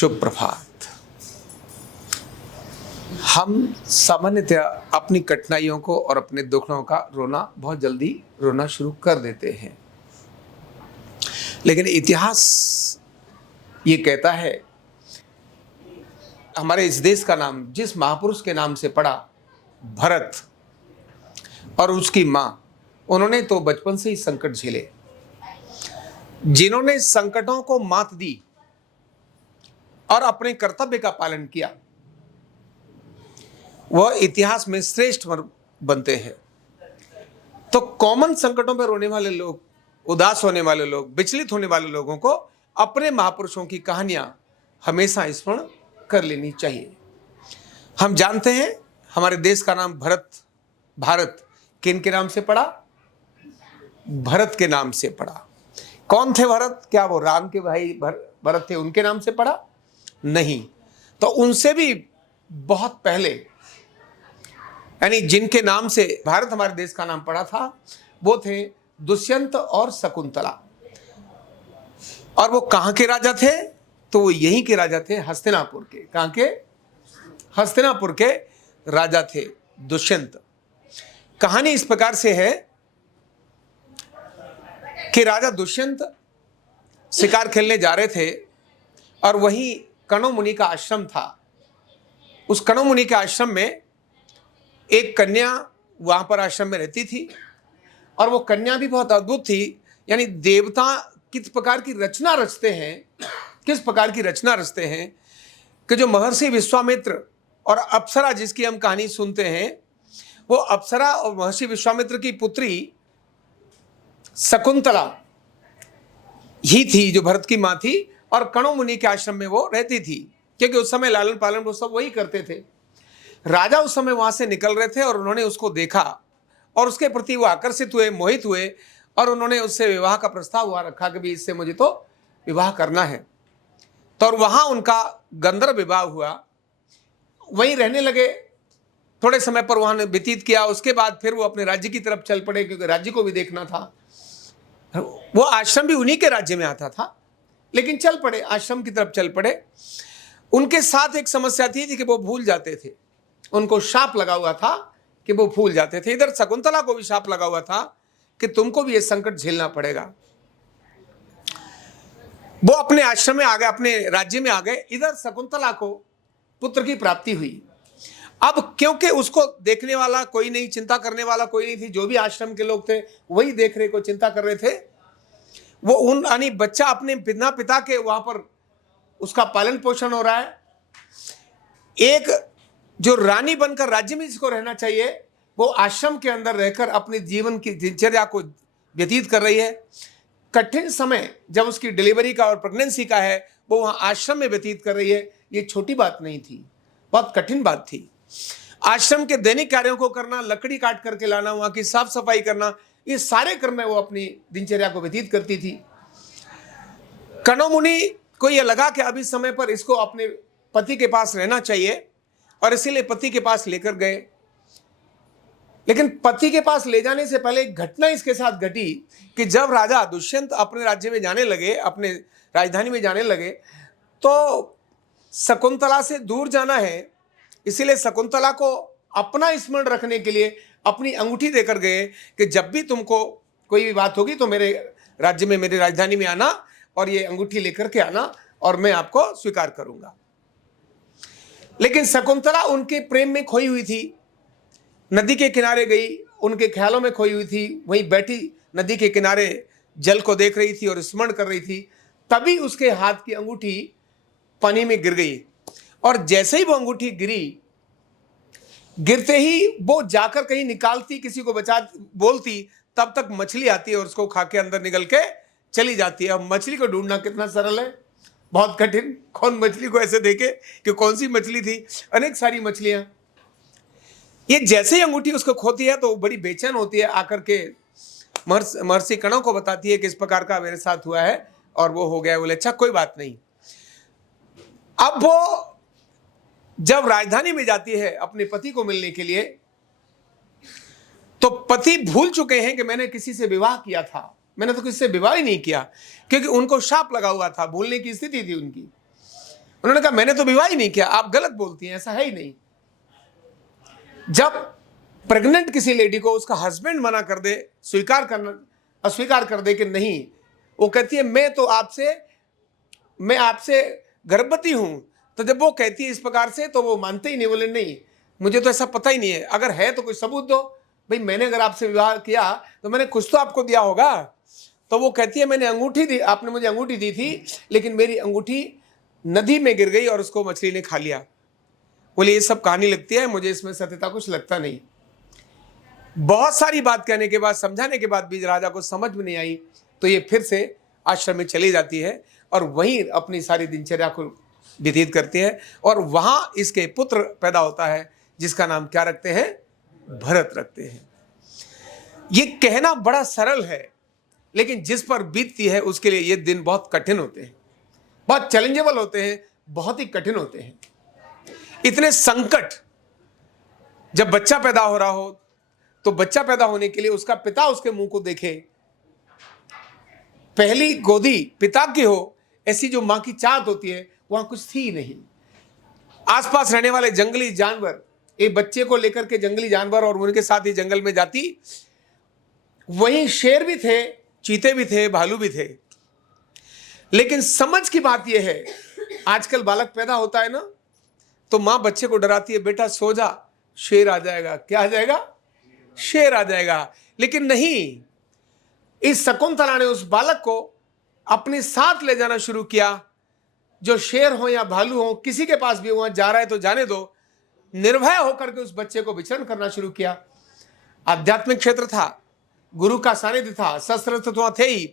शुभ प्रभात। हम सामान्यतया अपनी कठिनाइयों को और अपने दुखों का रोना बहुत जल्दी रोना शुरू कर देते हैं, लेकिन इतिहास ये कहता है, हमारे इस देश का नाम जिस महापुरुष के नाम से पड़ा, भरत और उसकी माँ, उन्होंने तो बचपन से ही संकट झेले। जिन्होंने संकटों को मात दी और अपने कर्तव्य का पालन किया, वह इतिहास में श्रेष्ठ बनते हैं। तो कॉमन संकटों पर रोने वाले लोग, उदास होने वाले लोग, विचलित होने वाले लोगों को अपने महापुरुषों की कहानियां हमेशा स्मरण कर लेनी चाहिए। हम जानते हैं हमारे देश का नाम भारत किन के नाम से पड़ा? भरत के नाम से पड़ा। कौन थे भरत? क्या वो राम के भाई भरत थे, उनके नाम से पड़ा? नहीं, तो उनसे भी बहुत पहले, यानी जिनके नाम से भारत हमारे देश का नाम पड़ा था, वो थे दुष्यंत और शकुंतला। और वो कहां के राजा थे? तो वो यहीं के राजा थे, हस्तिनापुर के। कहां के? हस्तिनापुर के राजा थे दुष्यंत। कहानी इस प्रकार से है कि राजा दुष्यंत शिकार खेलने जा रहे थे और वहीं कणो मुनि का आश्रम था। उस कणो मुनि के आश्रम में एक कन्या वहां पर आश्रम में रहती थी, और वो कन्या भी बहुत अद्भुत थी। यानी देवता किस प्रकार की रचना रचते हैं कि जो महर्षि विश्वामित्र और अप्सरा जिसकी हम कहानी सुनते हैं, वो अप्सरा और महर्षि विश्वामित्र की पुत्री शकुंतला ही थी जो भरत की मां थी, और कणो मुनि के आश्रम में वो रहती थी, क्योंकि उस समय लालन पालन वो सब वही करते थे। राजा उस समय वहां से निकल रहे थे और उन्होंने उसको देखा और उसके प्रति वो आकर्षित हुए, मोहित हुए, और उन्होंने उससे विवाह का प्रस्ताव हुआ रखा कि भी इससे मुझे तो विवाह करना है। तो और वहां उनका गंधर्व विवाह हुआ, वहीं रहने लगे। थोड़े समय पर वहां ने व्यतीत किया। उसके बाद फिर वो अपने राज्य की तरफ चल पड़े, क्योंकि राज्य को भी देखना था। वो आश्रम भी उन्हीं के राज्य में आता था, लेकिन चल पड़े, आश्रम की तरफ चल पड़े। उनके साथ एक समस्या थी कि वो भूल जाते थे। उनको शाप लगा हुआ था कि वो भूल जाते थे। इधर शकुंतला को भी शाप लगा हुआ था कि तुमको भी ये संकट झेलना पड़ेगा। वो अपने आश्रम में आ गए, अपने राज्य में आ गए। इधर शकुंतला को पुत्र की प्राप्ति हुई। अब क्योंकि उसको देखने वाला कोई नहीं, चिंता करने वाला कोई नहीं थी, जो भी आश्रम के लोग थे वही देख रहे को चिंता कर रहे थे। वो यानी बच्चा अपने बिना पिता के वहां पर उसका पालन पोषण हो रहा है। एक जो रानी बनकर राज्य में जिसको रहना चाहिए, वो आश्रम के अंदर रहकर अपने जीवन की दिनचर्या को व्यतीत कर रही है। कठिन समय जब उसकी डिलीवरी का और प्रेगनेंसी का है, वो वहां आश्रम में व्यतीत कर रही है। ये छोटी बात नहीं थी, बहुत कठिन बात थी। आश्रम के दैनिक कार्यों को करना, लकड़ी काट करके लाना, वहां की साफ सफाई करना, ये सारे क्रम में वो अपनी दिनचर्या को व्यतीत करती थी। कणो मुनि को यह लगा कि अभी समय पर इसको अपने पति के पास रहना चाहिए, और इसीलिए पति के पास लेकर गए। लेकिन पति के पास ले जाने से पहले एक घटना इसके साथ घटी कि जब राजा दुष्यंत अपने राज्य में जाने लगे, अपने राजधानी में जाने लगे, तो शकुंतला से दूर जाना है, इसीलिए शकुंतला को अपना स्मरण रखने के लिए अपनी अंगूठी देकर गए कि जब भी तुमको कोई भी बात होगी तो मेरे राज्य में, मेरी राजधानी में आना, और ये अंगूठी लेकर के आना, और मैं आपको स्वीकार करूंगा। लेकिन शकुंतला उनके प्रेम में खोई हुई थी। नदी के किनारे गई, उनके ख्यालों में खोई हुई थी। वहीं बैठी नदी के किनारे जल को देख रही थी और स्मरण कर रही थी। तभी उसके हाथ की अंगूठी पानी में गिर गई, और जैसे ही वो अंगूठी गिरते ही वो जाकर कहीं निकालती, किसी को बचा बोलती, तब तक मछली आती है और उसको खा के अंदर निकल के चली जाती है। अब मछली को ढूंढना कितना सरल है, बहुत कठिन। कौन मछली को ऐसे देखे कि कौन सी मछली थी? अनेक सारी मछलियां। ये जैसे ही अंगूठी उसको खोती है तो बड़ी बेचैन होती है, आकर के महर्षि कणों को बताती है कि इस प्रकार का मेरे साथ हुआ है और वो हो गया। बोले अच्छा कोई बात नहीं। अब वो जब राजधानी में जाती है अपने पति को मिलने के लिए, तो पति भूल चुके हैं कि मैंने किसी से विवाह किया था। मैंने तो किसी से विवाह ही नहीं किया, क्योंकि उनको शाप लगा हुआ था, भूलने की स्थिति थी उनकी। उन्होंने कहा मैंने तो विवाह ही नहीं किया। आप गलत बोलती हैं, ऐसा है ही नहीं। जब प्रेग्नेंट किसी लेडी को उसका हस्बैंड मना कर दे, अस्वीकार कर दे कि नहीं, वो कहती है मैं आपसे गर्भवती हूं, तो जब वो कहती है इस प्रकार से तो वो मानते ही नहीं, बोले नहीं मुझे तो ऐसा पता ही नहीं है, अगर है तो कोई सबूत दो। भाई मैंने अगर आपसे विवाह किया तो मैंने कुछ तो आपको दिया होगा। तो वो कहती है मैंने अंगूठी दी, आपने मुझे अंगूठी दी थी, लेकिन मेरी अंगूठी नदी में गिर गई और उसको मछली ने खा लिया। बोले ये सब कहानी लगती है, मुझे इसमें सत्यता कुछ लगता नहीं। बहुत सारी बात कहने के बाद, समझाने के बाद भी राजा को समझ में नहीं आई, तो ये फिर से आश्रम में चली जाती है और वहीं अपनी सारी दिनचर्या को व्यतीत करती है। और वहां इसके पुत्र पैदा होता है जिसका नाम क्या रखते हैं? भरत रखते हैं। ये कहना बड़ा सरल है, लेकिन जिस पर बीतती है उसके लिए ये दिन बहुत कठिन होते हैं, बहुत चैलेंजेबल होते हैं, बहुत ही कठिन होते हैं। इतने संकट, जब बच्चा पैदा हो रहा हो तो बच्चा पैदा होने के लिए उसका पिता उसके मुंह को देखे, पहली गोदी पिता की हो, ऐसी जो मां की चाहत होती है वहां कुछ थी ही नहीं। आसपास रहने वाले जंगली जानवर एक बच्चे को लेकर के, जंगली जानवर और उनके साथ ही जंगल में जाती, वहीं शेर भी थे, चीते भी थे, भालू भी थे। लेकिन समझ की बात यह है, आजकल बालक पैदा होता है ना, तो मां बच्चे को डराती है, बेटा सो जा, शेर आ जाएगा। क्या आ जाएगा? शेर आ जाएगा। लेकिन नहीं, इस शकुंतला ने उस बालक को अपने साथ ले जाना शुरू किया। जो शेर हो या भालू हो, किसी के पास भी वहां जा रहा है तो जाने दो, निर्भय होकर के उस बच्चे को विचरण करना शुरू किया। आध्यात्मिक क्षेत्र था, गुरु का सानिध्य था, शस्त्र तो वहां थे ही,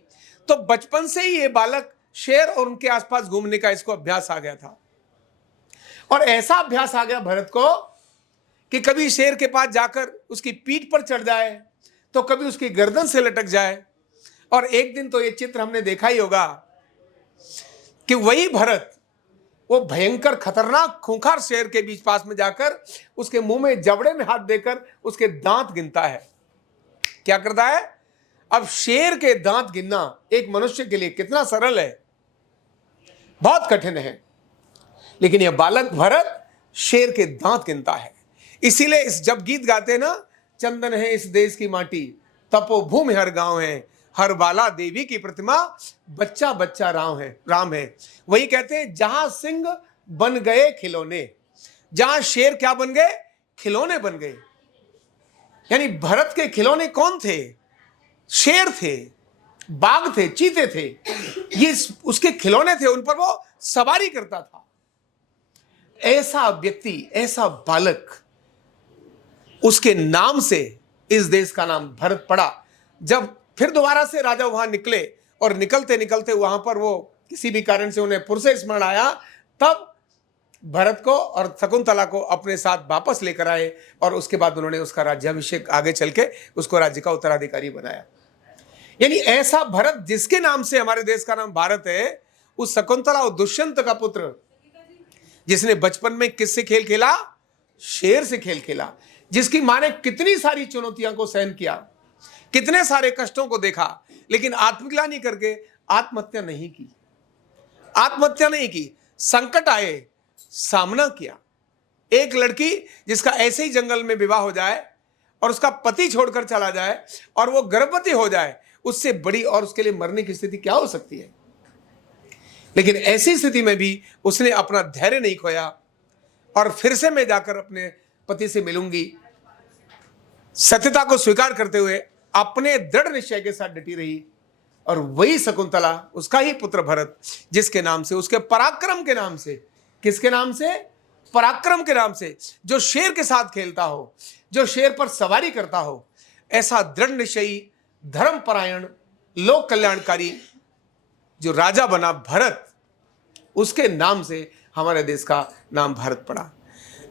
तो बचपन से ही ये बालक शेर और उनके आसपास घूमने का इसको अभ्यास आ गया था। और ऐसा अभ्यास आ गया भरत को कि कभी शेर के पास जाकर उसकी पीठ पर चढ़ जाए, तो कभी उसकी गर्दन से लटक जाए। और एक दिन तो ये चित्र हमने देखा ही होगा कि वही भरत वो भयंकर खतरनाक खूंखार शेर के बीच पास में जाकर उसके मुंह में जबड़े में हाथ देकर उसके दांत गिनता है। क्या करता है? अब शेर के दांत गिनना एक मनुष्य के लिए कितना सरल है, बहुत कठिन है, लेकिन यह बालक भरत शेर के दांत गिनता है। इसीलिए इस जब गीत गाते हैं ना, चंदन है इस देश की माटी, तपोभूमि हर गांव है, हर बाला देवी की प्रतिमा, बच्चा बच्चा राम है। वही कहते हैं जहां सिंह बन गए खिलौने, जहां शेर क्या बन गए? खिलौने बन गए। यानी भरत के खिलौने कौन थे? शेर थे, बाघ थे, चीते थे, ये उसके खिलौने थे, उन पर वो सवारी करता था। ऐसा व्यक्ति, ऐसा बालक, उसके नाम से इस देश का नाम भरत पड़ा। जब फिर दोबारा से राजा वहां निकले और निकलते निकलते वहां पर वो किसी भी कारण से उन्हें पुरुष स्मरण आया, तब भरत को और शकुंतला को अपने साथ वापस लेकर आए और उसके बाद उन्होंने उसका राज्याभिषेक आगे चल के उसको राज्य का उत्तराधिकारी बनाया। यानी ऐसा भरत जिसके नाम से हमारे देश का नाम भारत है, उस शकुंतला और दुष्यंत का पुत्र, जिसने बचपन में किससे खेल खेला? शेर से खेल खेला। जिसकी मां ने कितनी सारी चुनौतियों को सहन किया, कितने सारे कष्टों को देखा, लेकिन आत्मग्लानि करके आत्महत्या नहीं की, आत्महत्या नहीं की। संकट आए, सामना किया। एक लड़की जिसका ऐसे ही जंगल में विवाह हो जाए और उसका पति छोड़कर चला जाए और वो गर्भवती हो जाए, उससे बड़ी और उसके लिए मरने की स्थिति क्या हो सकती है? लेकिन ऐसी स्थिति में भी उसने अपना धैर्य नहीं खोया और फिर से मैं जाकर अपने पति से मिलूंगी, सत्यता को स्वीकार करते हुए अपने दृढ़ निश्चय के साथ डटी रही। और वही शकुंतला, उसका ही पुत्र भरत, जिसके नाम से, उसके पराक्रम के नाम से, किसके नाम से? पराक्रम के नाम से, जो शेर के साथ खेलता हो, जो शेर पर सवारी करता हो, ऐसा दृढ़ निश्चयी, धर्मपरायण, लोक कल्याणकारी जो राजा बना भरत, उसके नाम से हमारे देश का नाम भारत पड़ा।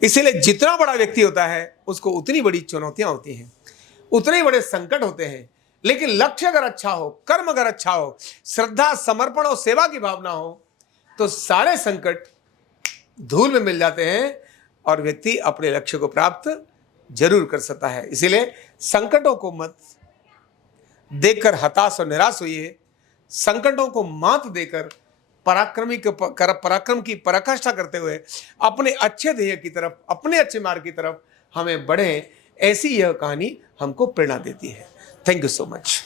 इसीलिए जितना बड़ा व्यक्ति होता है उसको उतनी बड़ी चुनौतियां होती हैं, उतने ही बड़े संकट होते हैं। लेकिन लक्ष्य अगर अच्छा हो, कर्म अगर अच्छा हो, श्रद्धा, समर्पण और सेवा की भावना हो, तो सारे संकट धूल में मिल जाते हैं और व्यक्ति अपने लक्ष्य को प्राप्त जरूर कर सकता है। इसीलिए संकटों को मत देखकर हताश और निराश होइए, संकटों को मात देकर पराक्रम की पराकाष्ठा करते हुए अपने अच्छे ध्येय की तरफ, अपने अच्छे मार्ग की तरफ हमें बढ़े, ऐसी यह कहानी हमको प्रेरणा देती है। Thank you so much.